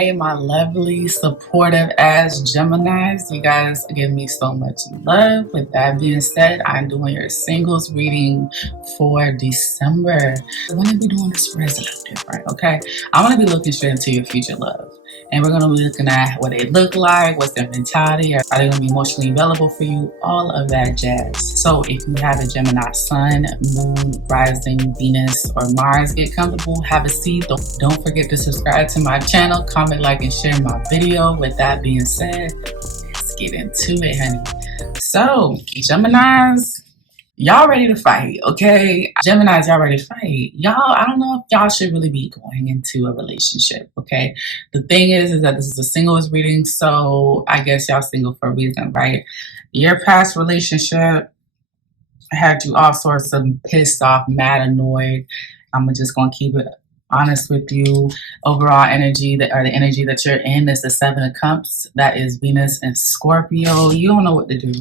Hey, my lovely, supportive ass Geminis. You guys give me so much love. With that being said, I'm doing your singles reading for December. I'm going to be doing this a little different, okay? I'm going to be looking straight into your future love. And we're going to be looking at what they look like, what's their mentality, are they going to be emotionally available for you, all of that jazz. So if you have a Gemini sun, moon, rising, Venus, or Mars, get comfortable, have a seat. Don't forget to subscribe to my channel, comment, like, and share my video. With that being said, let's get into it, honey. So, Geminis, y'all ready to fight, okay? Geminis, y'all ready to fight. Y'all, I don't know if y'all should really be going into a relationship, okay? The thing is that this is a singles reading, so I guess y'all single for a reason, right? Your past relationship had you all sorts of pissed off, mad, annoyed. I'm just gonna keep it honest with you. Overall energy, the energy that you're in is the Seven of Cups. That is Venus and Scorpio. You don't know what to do.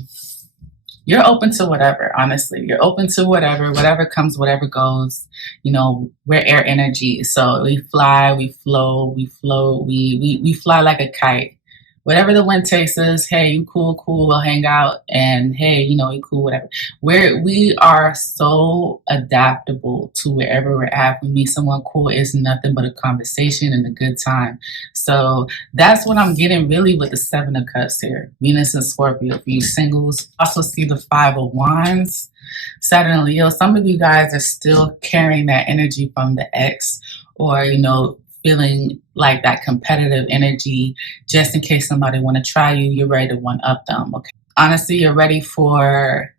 You're open to whatever, honestly. You're open to whatever comes, whatever goes. You know, we're air energy. So we fly, we flow, we float, we fly like a kite. Whatever the wind takes us, hey, you cool, we'll hang out, and hey, you know, you cool, whatever. We are so adaptable to wherever we're at. We meet someone cool, it's nothing but a conversation and a good time. So that's what I'm getting really with the Seven of Cups here. Venus and Scorpio for you singles. Also see the Five of Wands. Saturn and Leo. Some of you guys are still carrying that energy from the ex, or, you know, feeling like that competitive energy just in case somebody want to try you. You're ready to one up them, okay? Honestly, you're ready for,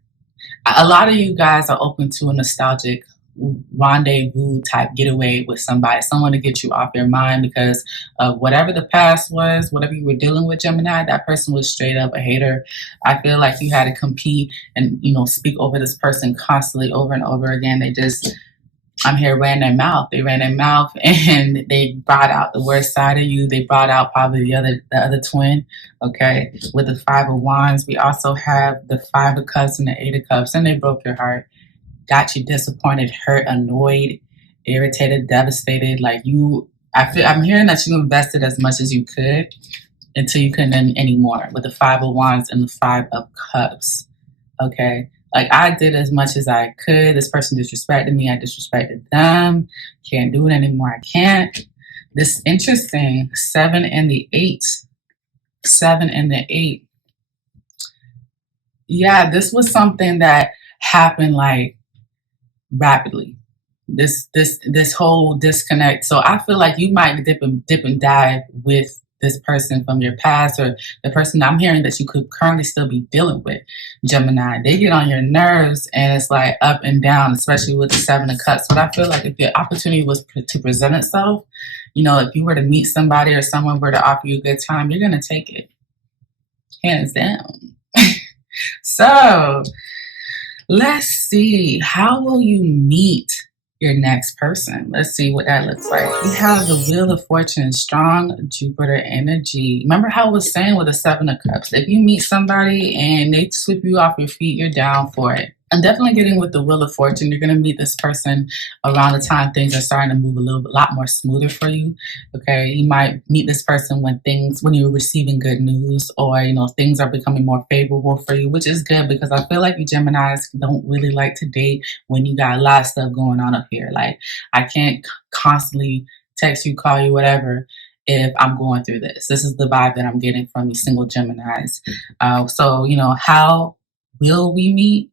a lot of you guys are open to a nostalgic rendezvous type getaway with somebody, someone to get you off your mind because of whatever the past was, whatever you were dealing with, Gemini. That person was straight up a hater. I feel like you had to compete and, you know, speak over this person constantly over and over again. They just, I'm here, ran their mouth. They ran their mouth and they brought out the worst side of you. They brought out probably the other twin, okay? With the Five of Wands, we also have the Five of Cups and the Eight of Cups, and they broke your heart, got you disappointed, hurt, annoyed, irritated, devastated. Like I'm hearing that you invested as much as you could until you couldn't anymore with the Five of Wands and the Five of Cups, okay? Like, I did as much as I could. This person disrespected me. I disrespected them. Can't do it anymore. I can't. This interesting. 7 and the 8. 7 and the 8. Yeah, this was something that happened like rapidly. This whole disconnect. So I feel like you might dip and dive with this person from your past, or the person I'm hearing that you could currently still be dealing with, Gemini. They get on your nerves and it's like up and down, especially with the Seven of Cups. But I feel like if the opportunity was to present itself, you know, if you were to meet somebody or someone were to offer you a good time, you're going to take it. Hands down. So let's see. How will you meet your next person? Let's see what that looks like. We have the Wheel of Fortune, strong Jupiter energy. Remember how I was saying with the Seven of Cups, if you meet somebody and they sweep you off your feet, you're down for it. I'm definitely getting with the Wheel of Fortune. You're going to meet this person around the time things are starting to move a lot more smoother for you. Okay, you might meet this person when you're receiving good news, or, you know, things are becoming more favorable for you, which is good because I feel like you Geminis don't really like to date when you got a lot of stuff going on up here. Like, I can't constantly text you, call you, whatever, if I'm going through this. This is the vibe that I'm getting from these single Geminis. So, you know, how will we meet?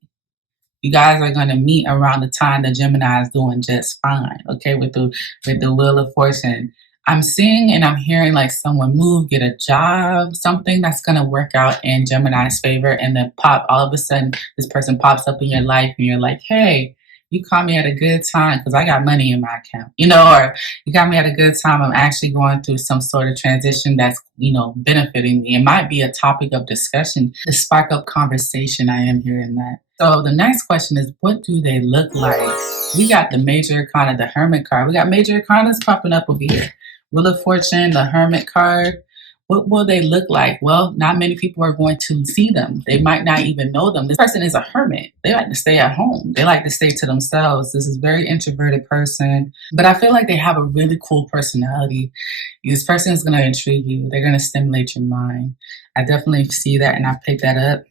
You guys are going to meet around the time the Gemini is doing just fine, okay, with the Wheel of Fortune. I'm seeing and I'm hearing like someone move, get a job, something that's going to work out in Gemini's favor, and then all of a sudden this person pops up in your life and you're like, hey, you caught me at a good time because I got money in my account, you know, or you got me at a good time. I'm actually going through some sort of transition that's, you know, benefiting me. It might be a topic of discussion to spark up conversation. I am hearing that. So the next question is, what do they look like? We got the Major Arcana, the Hermit card. We got Major Arcanas popping up over here. Wheel of Fortune, the Hermit card. What will they look like? Well, not many people are going to see them. They might not even know them. This person is a hermit. They like to stay at home. They like to stay to themselves. This is a very introverted person, but I feel like they have a really cool personality. This person is going to intrigue you. They're going to stimulate your mind. I definitely see that and I pick that up.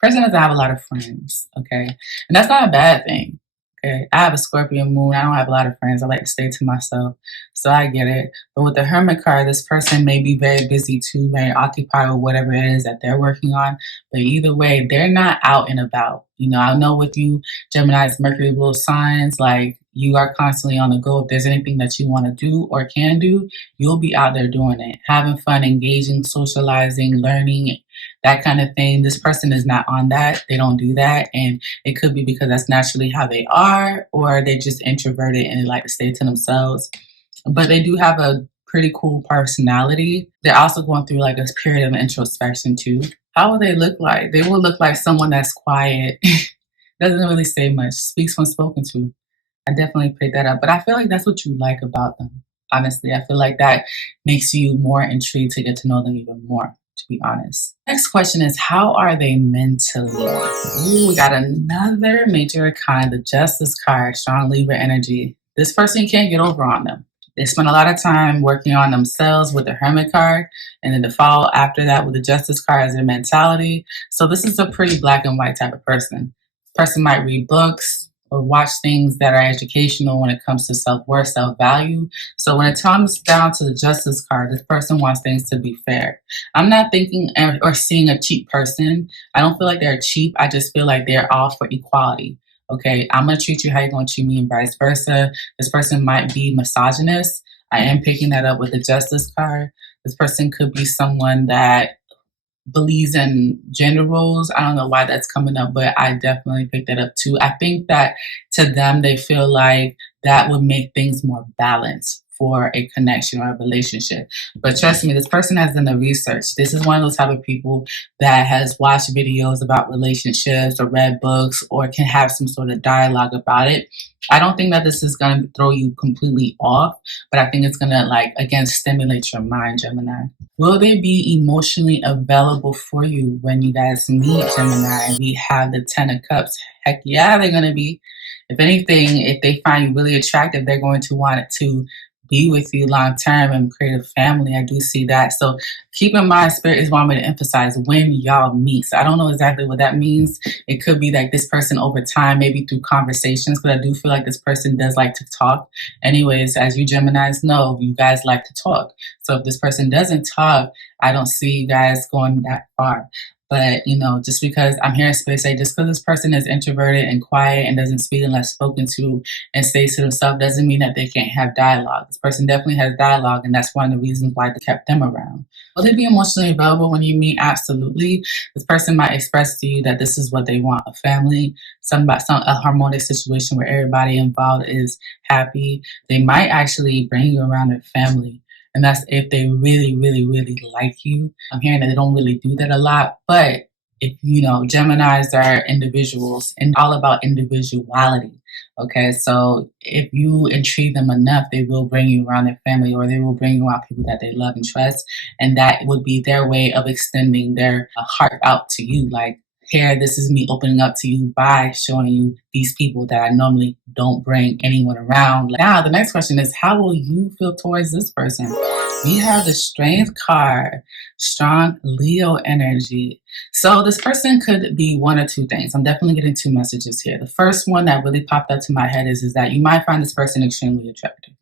Person doesn't have a lot of friends, okay? And that's not a bad thing. Okay, I have a Scorpio moon. I don't have a lot of friends. I like to stay to myself. So I get it. But with the Hermit card, this person may be very busy too, very occupied with whatever it is that they're working on. But either way, they're not out and about. You know, I know with you, Gemini's Mercury rule signs, like you are constantly on the go. If there's anything that you want to do or can do, you'll be out there doing it, having fun, engaging, socializing, learning, that kind of thing. This person is not on that. They don't do that. And it could be because that's naturally how they are, or they just introverted and they like to stay to themselves. But they do have a pretty cool personality. They're also going through like a period of introspection too. How will they look like? They will look like someone that's quiet, doesn't really say much, speaks when spoken to. I definitely picked that up. But I feel like that's what you like about them. Honestly, I feel like that makes you more intrigued to get to know them even more, to be honest. Next question is, how are they mentally? Ooh, we got another major arcana, the Justice card, strong Libra energy. This person can't get over on them. They spend a lot of time working on themselves with the Hermit card, and then the follow after that with the Justice card is their mentality. So this is a pretty black and white type of person. This person might read books or watch things that are educational when it comes to self-worth, self-value. So when it comes down to the Justice card, this person wants things to be fair. I'm not thinking or seeing a cheap person. I don't feel like they're cheap. I just feel like they're all for equality. Okay, I'm going to treat you how you're going to treat me and vice versa. This person might be misogynist. I am picking that up with the Justice card. This person could be someone that believes in gender roles. I don't know why that's coming up, but I definitely picked that up too. I think that to them, they feel like that would make things more balanced for a connection or a relationship. But trust me, this person has done the research. This is one of those type of people that has watched videos about relationships or read books or can have some sort of dialogue about it. I don't think that this is going to throw you completely off, but I think it's going to, like, again, stimulate your mind, Gemini. Will they be emotionally available for you when you guys meet, Gemini? We have the Ten of Cups. Heck yeah, they're going to be. If anything, if they find you really attractive, they're going to want to be with you long term and create a family. I do see that. So keep in mind, Spirit is wanting me to emphasize when y'all meet. So I don't know exactly what that means. It could be like this person over time, maybe through conversations, but I do feel like this person does like to talk. Anyways, as you Geminis know, you guys like to talk. So if this person doesn't talk, I don't see you guys going that far. But, you know, just because I'm here in space, say just because this person is introverted and quiet and doesn't speak unless spoken to and stays to themselves doesn't mean that they can't have dialogue. This person definitely has dialogue, and that's one of the reasons why they kept them around. Will they be emotionally available when you meet? Absolutely. This person might express to you that this is what they want, a family, a harmonious situation where everybody involved is happy. They might actually bring you around their family. And that's if they really, really, really like you. I'm hearing that they don't really do that a lot. But if, you know, Geminis are individuals and all about individuality. Okay, so if you intrigue them enough, they will bring you around their family, or they will bring you around people that they love and trust. And that would be their way of extending their heart out to you. Like, here, this is me opening up to you by showing you these people that I normally don't bring anyone around. Now, the next question is, how will you feel towards this person? We have the Strength card, strong Leo energy. So this person could be one or two things. I'm definitely getting two messages here. The first one that really popped up to my head is that you might find this person extremely attractive.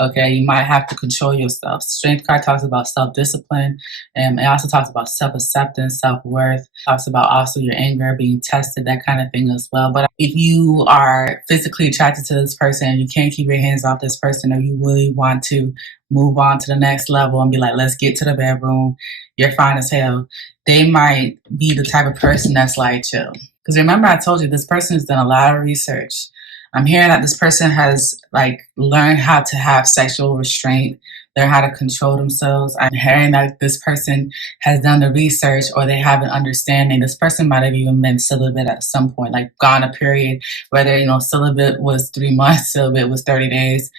Okay, you might have to control yourself. Strength card talks about self-discipline, and it also talks about self-acceptance, self-worth. Talks about also your anger being tested, that kind of thing as well. But if you are physically attracted to this person, you can't keep your hands off this person, or you really want to move on to the next level and be like, let's get to the bedroom, you're fine as hell. They might be the type of person that's like, chill. Because remember, I told you this person has done a lot of research. I'm hearing that this person has like learned how to have sexual restraint, learn how to control themselves. I'm hearing that this person has done the research, or they have an understanding. This person might have even been celibate at some point, like gone a period, whether, you know, celibate was 3 months, celibate was 30 days.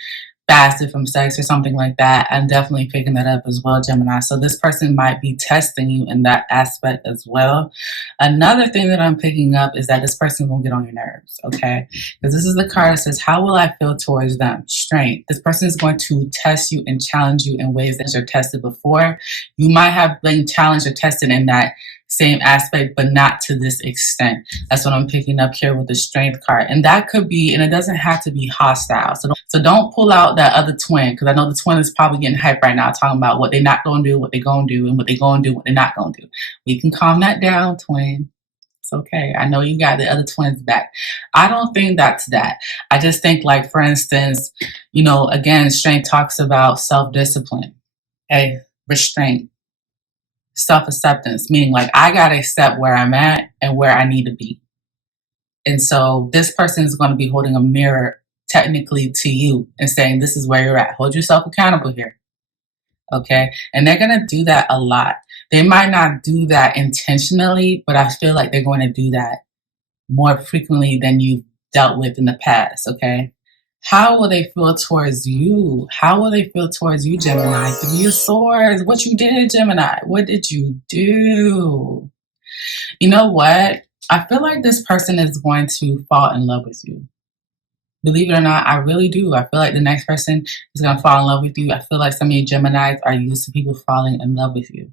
fasted from sex or something like that. I'm definitely picking that up as well, Gemini. So this person might be testing you in that aspect as well. Another thing that I'm picking up is that this person will get on your nerves, okay? Because this is the card that says, how will I feel towards them? Strength. This person is going to test you and challenge you in ways that you're tested before. You might have been challenged or tested in that same aspect, but not to this extent. That's what I'm picking up here with the strength card. And that could be, and it doesn't have to be hostile. So don't pull out that other twin, because I know the twin is probably getting hyped right now, talking about what they're not going to do, what they're going to do, and what they're going to do, what they're not going to do. We can calm that down, twin. It's okay. I know you got the other twins back. I don't think that's that. I just think, like, for instance, you know, again, strength talks about self-discipline, okay? Restraint. Self-acceptance, meaning like I gotta accept where I'm at and where I need to be. And so this person is going to be holding a mirror technically to you and saying, this is where you're at. Hold yourself accountable here. Okay. And they're going to do that a lot. They might not do that intentionally, but I feel like they're going to do that more frequently than you've dealt with in the past. Okay. How will they feel towards you? How will they feel towards you, Gemini? Three of Swords. What you did, Gemini? What did you do? You know what? I feel like this person is going to fall in love with you. Believe it or not, I really do. I feel like the next person is going to fall in love with you. I feel like some of you Geminis are used to people falling in love with you.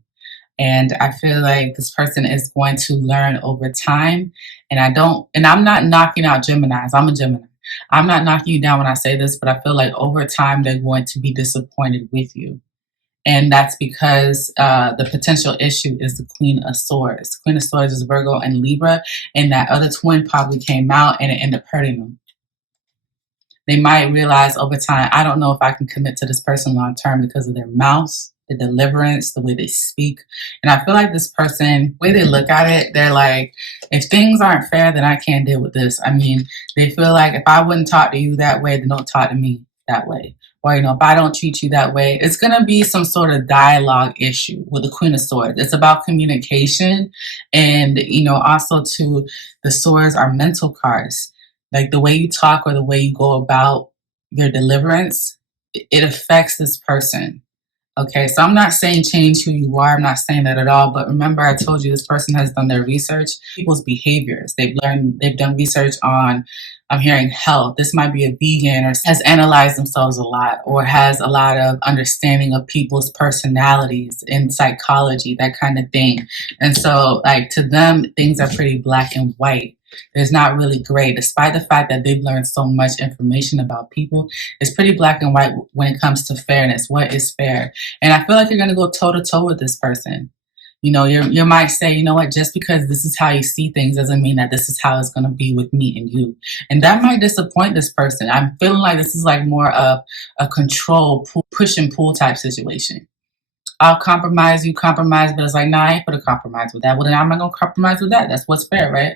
And I feel like this person is going to learn over time. And I'm not knocking out Geminis. I'm a Gemini. I'm not knocking you down when I say this, but I feel like over time they're going to be disappointed with you. And that's because the potential issue is the Queen of Swords. Queen of Swords is Virgo and Libra, and that other twin probably came out and it ended up hurting them. They might realize over time, I don't know if I can commit to this person long term because of their mouths, the deliverance, the way they speak. And I feel like this person, the way they look at it, they're like, if things aren't fair, then I can't deal with this. I mean, they feel like if I wouldn't talk to you that way, then don't talk to me that way. Or, you know, if I don't treat you that way, it's going to be some sort of dialogue issue with the Queen of Swords. It's about communication. And, you know, also too, the swords are mental cards. Like the way you talk or the way you go about your deliverance, it affects this person. Okay, so I'm not saying change who you are. I'm not saying that at all. But remember, I told you this person has done their research, people's behaviors. They've done research on, I'm hearing health. This might be a vegan or has analyzed themselves a lot or has a lot of understanding of people's personalities in psychology, that kind of thing. And so, like, to them, things are pretty black and white. There's not really gray, despite the fact that they've learned so much information about people. It's pretty black and white when it comes to fairness. What is fair? And I feel like you're going to go toe to toe with this person. You know, you might say, you know what, just because this is how you see things doesn't mean that this is how it's going to be with me and you. And that might disappoint this person. I'm feeling like this is like more of a control, push and pull type situation. I'll compromise, you compromise, but it's like, nah, I ain't going to compromise with that. Well, then I'm not going to compromise with that. That's what's fair, right?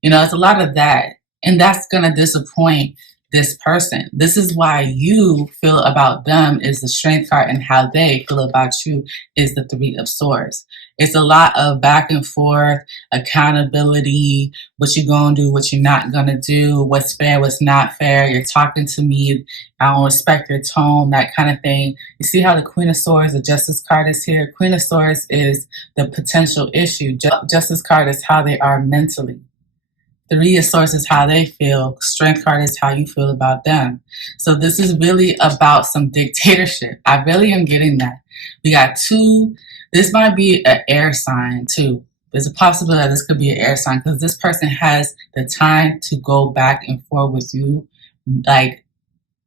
You know, it's a lot of that. And that's going to disappoint this person. This is why you feel about them is the strength card, and how they feel about you is the Three of Swords. It's a lot of back and forth, accountability, what you're going to do, what you're not going to do, what's fair, what's not fair. You're talking to me, I don't respect your tone, that kind of thing. You see how the Queen of Swords, the Justice card is here? Queen of Swords is the potential issue. Justice card is how they are mentally. Three of Swords is how they feel. Strength card is how you feel about them. So this is really about some dictatorship. I really am getting that. We got two. This might be an air sign too. There's a possibility that this could be an air sign because this person has the time to go back and forth with you, like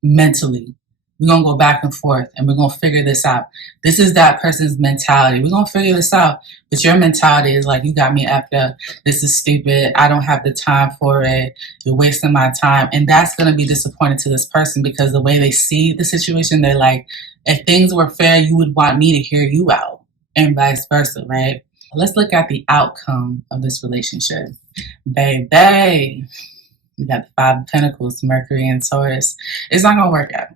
mentally. We're going to go back and forth and we're going to figure this out. This is that person's mentality. We're going to figure this out. But your mentality is like, you got me effed up. This is stupid. I don't have the time for it. You're wasting my time. And that's going to be disappointing to this person because the way they see the situation, they're like, if things were fair, you would want me to hear you out and vice versa, right? Let's look at the outcome of this relationship. Baby, we got the Five of Pentacles, Mercury and Taurus. It's not going to work out.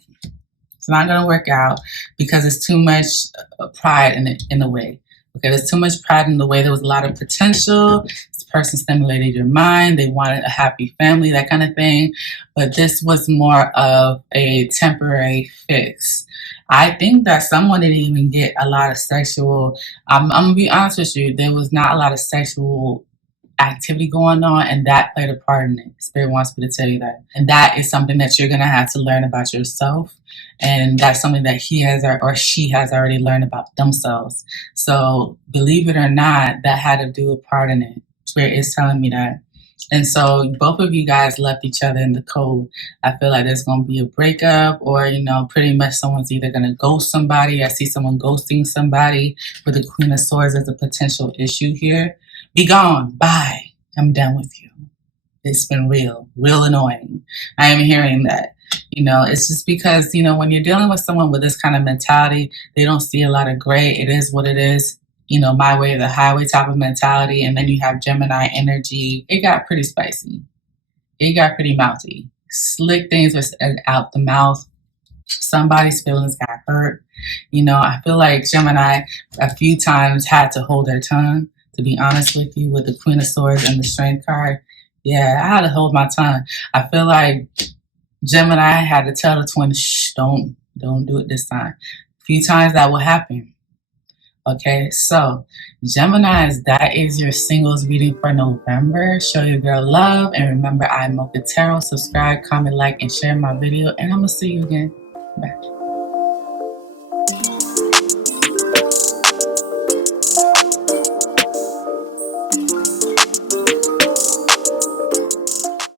It's not going to work out because it's too much pride in the way. Okay, there's too much pride in the way. There was a lot of potential. This person stimulated your mind. They wanted a happy family, that kind of thing. But this was more of a temporary fix. I think that someone didn't even get a lot of sexual. I'm going to be honest with you. There was not a lot of sexual activity going on, and that played a part in it. Spirit wants me to tell you that. And that is something that you're going to have to learn about yourself. And that's something that he has or she has already learned about themselves. So believe it or not, that had to do a part in it. Spirit is telling me that. And so both of you guys left each other in the cold. I feel like there's going to be a breakup, or, pretty much someone's either going to ghost somebody. I see someone ghosting somebody. With the Queen of Swords as a potential issue here. Be gone. Bye. I'm done with you. It's been real annoying. I am hearing that. It's just because, when you're dealing with someone with this kind of mentality, they don't see a lot of gray. It is what it is. My way or the highway type of mentality. And then you have Gemini energy. It got pretty spicy. It got pretty mouthy. Slick things were out the mouth. Somebody's feelings got hurt. I feel like Gemini a few times had to hold their tongue. To be honest with you, with the Queen of Swords and the Strength card, yeah, I had to hold my tongue. I feel like Gemini had to tell the twin, shh, don't do it this time. A few times that will happen. Okay, so Geminis, that is your singles reading for November. Show your girl love, and remember, I'm Mocha Tarot. Subscribe, comment, like, and share my video, and I'm gonna see you again. Bye.